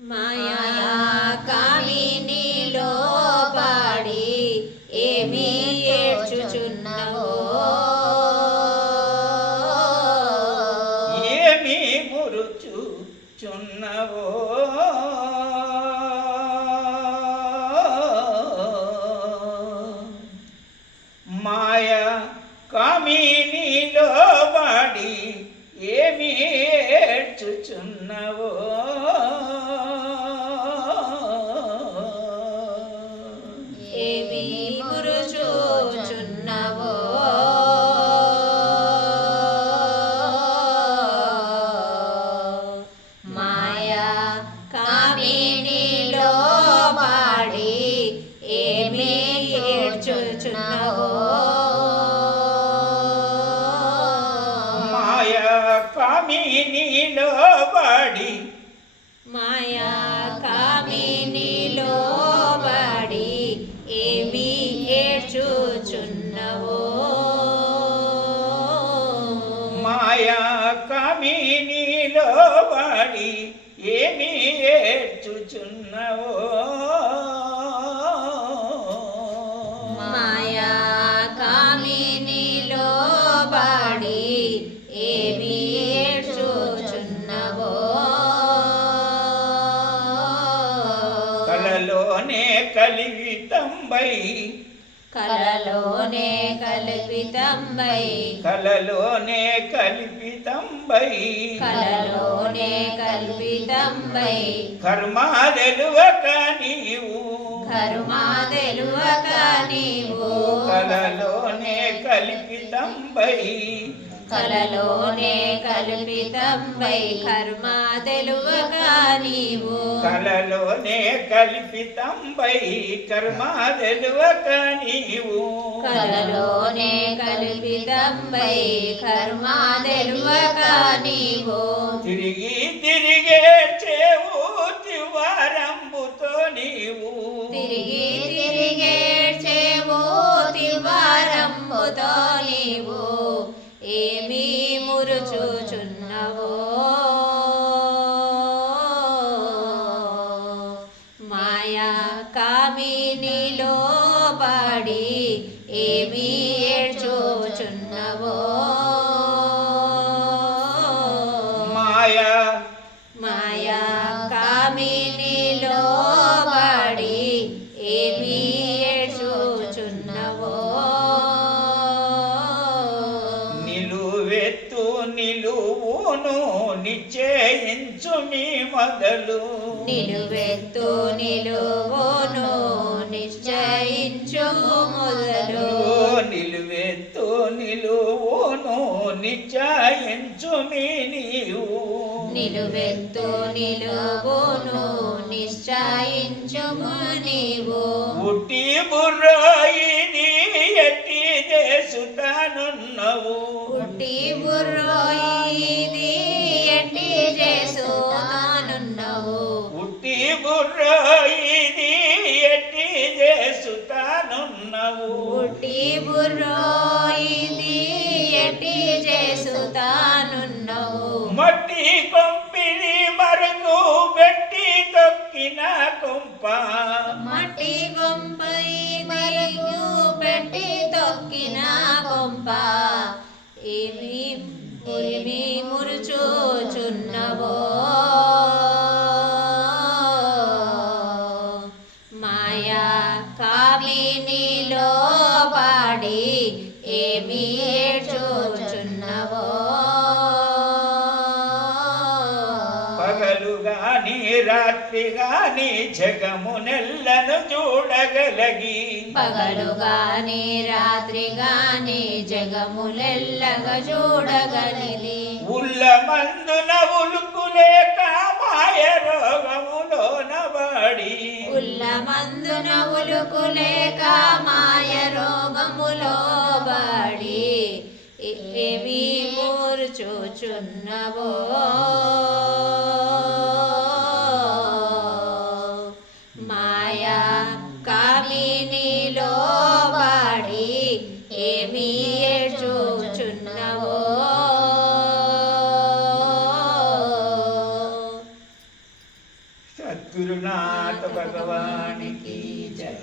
మాయా కామినిలో పాడి ఏమి ఏడ్చుచున్నవో ఏమి మురుచుచున్నవో మాయా కామినిలో పాడి ఏమి ఏడ్చుచున్నవో ఏమి మురుచుచున్నవో మాయా కామినిలో పాడి ఏమి ఏడ్చుచున్నవో మాయా కామినిలో పాడి మాయా కామినిలో పాడి ఏమి ఏడ్చుచున్నవో మాయా కామినిలో పాడి ఏమి ఏడ్చుచున్నవో మాయా కామినిలో పాడి ఏమి ఏడ్చుచున్నవో కలలోనే కలివితంబై కలలోనే కల్పితంబై కలలోనే కలిపితంబై కలలోనే కల్పితంబై కర్మాదెలువక నీవు కర్మా తెలువక నీవు కలలోనే కలిపితంబై కలలోనే కల్పితంబై కర్మా తెలువక నీవు కలలోనే కలిపితంబై కర్మాదెలువక నీవు కలలోనే కల్పితంబై కర్మా తెలువక నీవు తిరిగి తిరిగే చేవు తివారంబుతో నీవు తిరిగి తిరిగేడ్చేవు తివారంబుతో నీవు ఏమి మురుచుచున్నవో మాయా కామినిలో పాడి ఏమి ఏడ్చుచున్నవో మాయా మాయా కామినిలో పాడి ఏమి ఏడ్చుచున్నవో నిలువెత్తు నిలువును నిశ్చయించు మీ మొదలు నిలువెత్తు నిలువును నిశ్చయించు మొదలు నిలువెత్తు నిలువును నిశ్చయించు మీ నీవు నిలువెత్తు నిలువును నిశ్చయించుము నీవు ఉట్టి బుర్రాయిని ఎట్టి చేసుతానున్నవు పుట్టి బుర్రోయిది ఎట్టి చేసుతానున్నవు ఉట్టి బుర్రాయిని ఎట్టి చేసుతానున్నవు పుట్టి బుర్రోయిది ఎట్టి చేసుతానున్నవు మట్టి కొంపిని మరుగు పెట్టి తొక్కిన కొంప మట్టి గొంపై మరుగు పెట్టి తొక్కిన కొంప ఏమి ఉరిమి మురుచుచున్నవో మాయా కామినిలో పాడి ఏమి ఏడ్చుచున్నవో పగలు గాని రాత్రి గాని జగమునెల్లను చూడగలగి పగలు గాని రాత్రి గాని జగములెల్లగా చూడగలిది ఉల్ల మందున ఉలుకులేక మాయ రోగములోన పడి ఉల్ల మందున ఉలుకులేక మాయ రోగములో బడి ఏమి మూర్చుచున్నవో మాయా కామినిలో పాడి ఏమి ఏడ్చుచున్నవో సద్గురునాథ భగవానికి జయ.